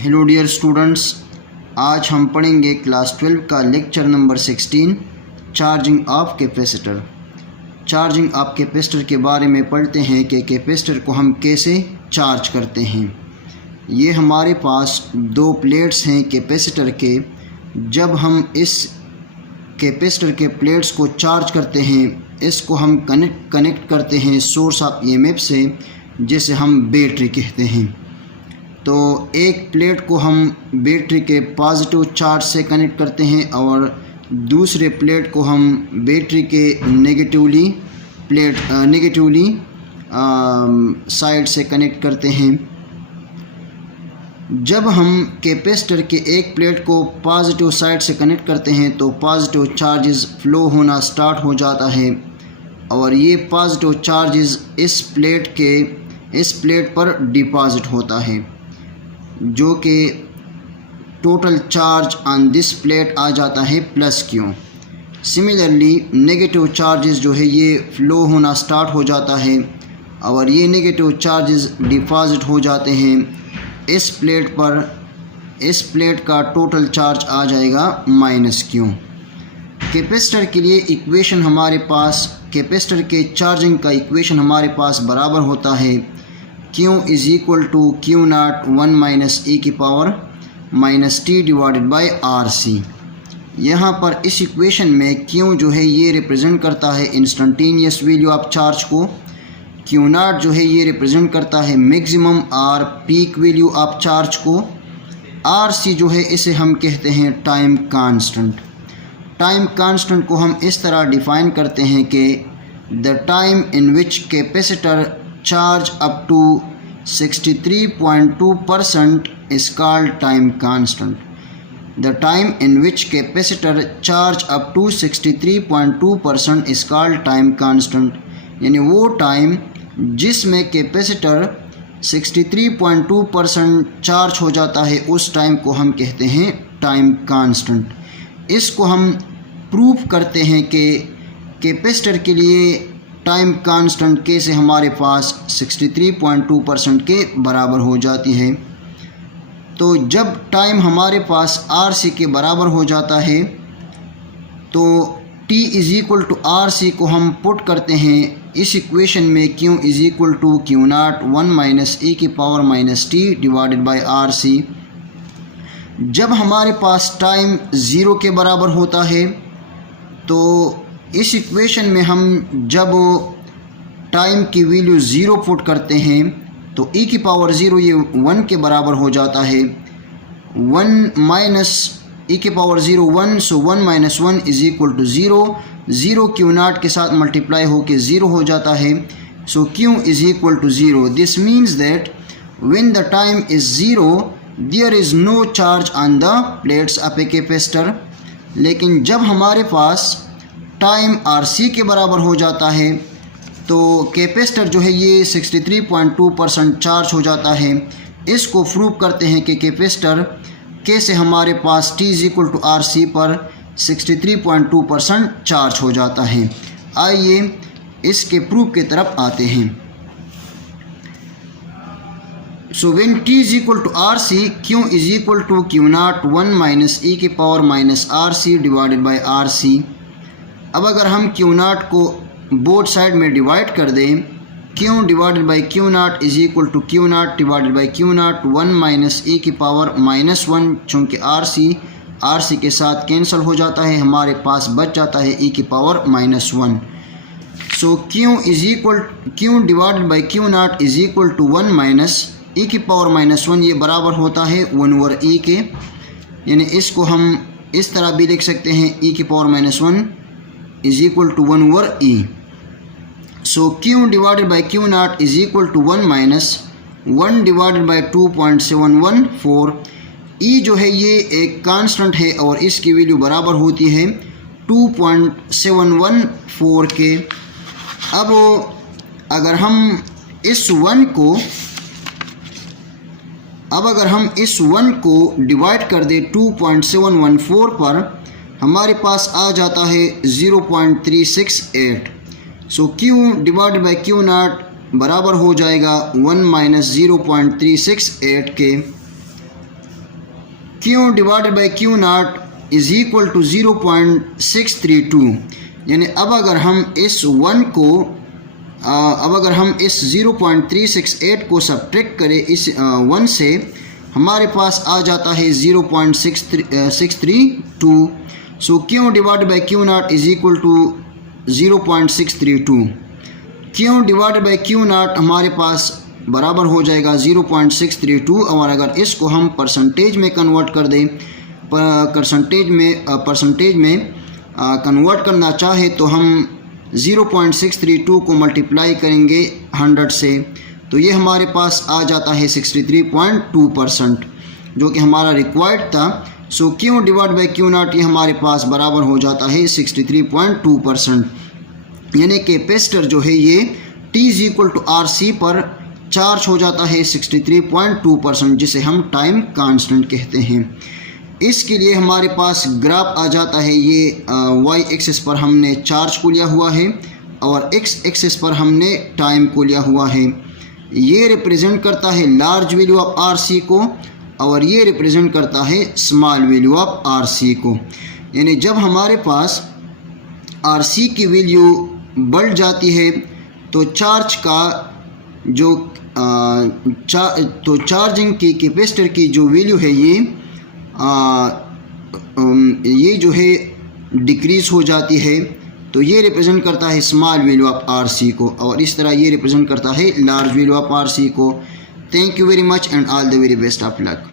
Hello dear students, आज हम पढ़ेंगे क्लास 12 का lecture number 16 charging of capacitor. Charging of capacitor के बारे में पढ़ते हैं कि कैपेसिटर को हम कैसे चार्ज करते हैं। ये हमारे पास दो प्लेट्स हैं कैपेसिटर के। जब हम इस कैपेसिटर के प्लेट्स को चार्ज करते हैं, इसको हम कनेक्ट करते हैं सोर्स ऑफ ईएमएफ से, जिसे हम बैटरी कहते हैं। तो एक प्लेट को हम बैटरी के पॉजिटिव चार्ज से कनेक्ट करते हैं और दूसरे प्लेट को हम बैटरी के नेगेटिवली साइड से कनेक्ट करते हैं। जब हम कैपेसिटर के एक प्लेट को पॉजिटिव साइड से कनेक्ट करते हैं तो पॉजिटिव चार्जेस फ्लो होना स्टार्ट हो जाता है और ये पॉजिटिव चार्जेस इस प्लेट पर डिपॉजिट होता है, जो कि total charge on this plate आ जाता है plus Q. Similarly negative charges जो है ये फ्लो होना स्टार्ट हो जाता है और ये नेगेटिव चार्जेस डिपॉजिट हो जाते हैं इस प्लेट पर। इस प्लेट का टोटल चार्ज आ जाएगा माइनस क्यू। कैपेसिटर के लिए इक्वेशन हमारे पास, कैपेसिटर के चार्जिंग का इक्वेशन हमारे पास बराबर होता है Q is equal to Q naught 1 minus e की power minus T divided by R C. यहाँ पर इस इक्वेशन में Q जो है ये रिप्रेजेंट करता है इंस्टेंटेनियस वैल्यू ऑफ चार्ज को, Q नॉट जो है ये रिप्रेजेंट करता है मैक्सिमम और पीक वैल्यू ऑफ चार्ज को, आर सी जो है इसे हम कहते हैं टाइम कांस्टेंट। टाइम कांस्टेंट को हम इस तरह डिफ़ाइन करते हैं कि the time in which capacitor charge up to 63.2% is called time constant. The time in which capacitor charge up to 63.2% is called time constant. यानी वो टाइम जिसमें कैपेसिटर 63.2% चार्ज हो जाता है उस टाइम को हम कहते हैं टाइम कांस्टेंट। इसको हम प्रूव करते हैं कि कैपेसिटर के लिए टाइम कांस्टेंट कैसे हमारे पास 63.2% के बराबर हो जाती है। तो जब टाइम हमारे पास आर सी के बराबर हो जाता है तो T is equal to R C को हम पुट करते हैं इस इक्वेशन में Q is equal to Q naught 1 minus e की power minus T divided by R C. जब हमारे पास टाइम ज़ीरो के बराबर होता है तो इस इक्वेशन में हम जब टाइम की वैल्यू ज़ीरो पुट करते हैं तो e की पावर ज़ीरो ये 1 के बराबर हो जाता है। 1 माइनस e की power zero 1, so 1 minus 1 is equal to zero. Zero Q naught के साथ मल्टीप्लाई होकर ज़ीरो हो जाता है, so q is equal to zero. This means that when the time is zero there is no charge on the plates of a capacitor. लेकिन जब हमारे पास time R C के बराबर हो जाता है तो कैपेसिटर जो है ये 63.2% चार्ज हो जाता है। इसको प्रूव करते हैं कि कैपेसिटर कैसे हमारे पास T is equal to R C पर 63.2% चार्ज हो जाता है। आइए इसके प्रूफ की तरफ आते हैं। So when T is equal to R C Q is equal to Q naught 1 minus e की power minus R C divided by R C. अब अगर हम Q नॉट को बोथ साइड में डिवाइड कर दें, Q divided by Q naught is equal to Q naught divided by Q naught 1 minus e की power minus 1, चूँकि R C के साथ कैंसिल हो जाता है, हमारे पास बच जाता है e की power minus 1। So Q divided by Q naught is equal to 1 minus e की पावर माइनस 1, ये बराबर होता है 1 ओवर e के। यानी इसको हम इस तरह भी लिख सकते हैं e की power minus 1 is equal to 1 over e। So Q divided by Q naught is equal to 1 minus 1 divided by 2.714। e जो है ये एक कांस्टेंट है और इसकी वैल्यू बराबर होती है 2.714 के। अब अगर हम इस 1 को डिवाइड कर दें 2.714 पर, हमारे पास आ जाता है 0.368। So Q divided by Q naught बराबर हो जाएगा 1 माइनस 0.368 के। Q divided by Q naught is equal to 0.632। यानी अब अगर हम इस 0.368 को सब्ट्रैक्ट करें इस 1 से, हमारे पास आ जाता है 0.632। So Q divided by Q naught is equal to 0.632। Q divided by Q naught हमारे पास बराबर हो जाएगा 0.632। और अगर इसको हम परसेंटेज में कन्वर्ट कर दें, परसेंटेज में कन्वर्ट करना चाहे तो हम 0.632 को मल्टीप्लाई करेंगे 100 से, तो ये हमारे पास आ जाता है 63.2%, जो कि हमारा रिक्वायर्ड था। So Q divide by Q naught ये हमारे पास बराबर हो जाता है 63.2%। यानी कैपेसिटर जो है ये T=RC पर चार्ज हो जाता है 63.2%, जिसे हम टाइम कांस्टेंट कहते हैं। इसके लिए हमारे पास ग्राफ आ जाता है, ये वाई एक्सिस पर हमने चार्ज को लिया हुआ है और एक्स एक्सिस पर हमने टाइम को लिया हुआ है। ये रिप्रेजेंट करता है लार्ज वैल्यू ऑफ RC को और ये रिप्रेजेंट करता है स्मॉल वैल्यू ऑफ RC को। यानी जब हमारे पास RC की वैल्यू बढ़ जाती है तो चार्ज का जो चार्जिंग की कैपेसिटर की जो वैल्यू है ये जो है डिक्रीज हो जाती है, तो ये रिप्रेजेंट करता है स्मॉल वैल्यू ऑफ RC को, और इस तरह ये रिप्रेजेंट करता है लार्ज वैल्यू ऑफ RC को। Thank you very much and all the very best of luck.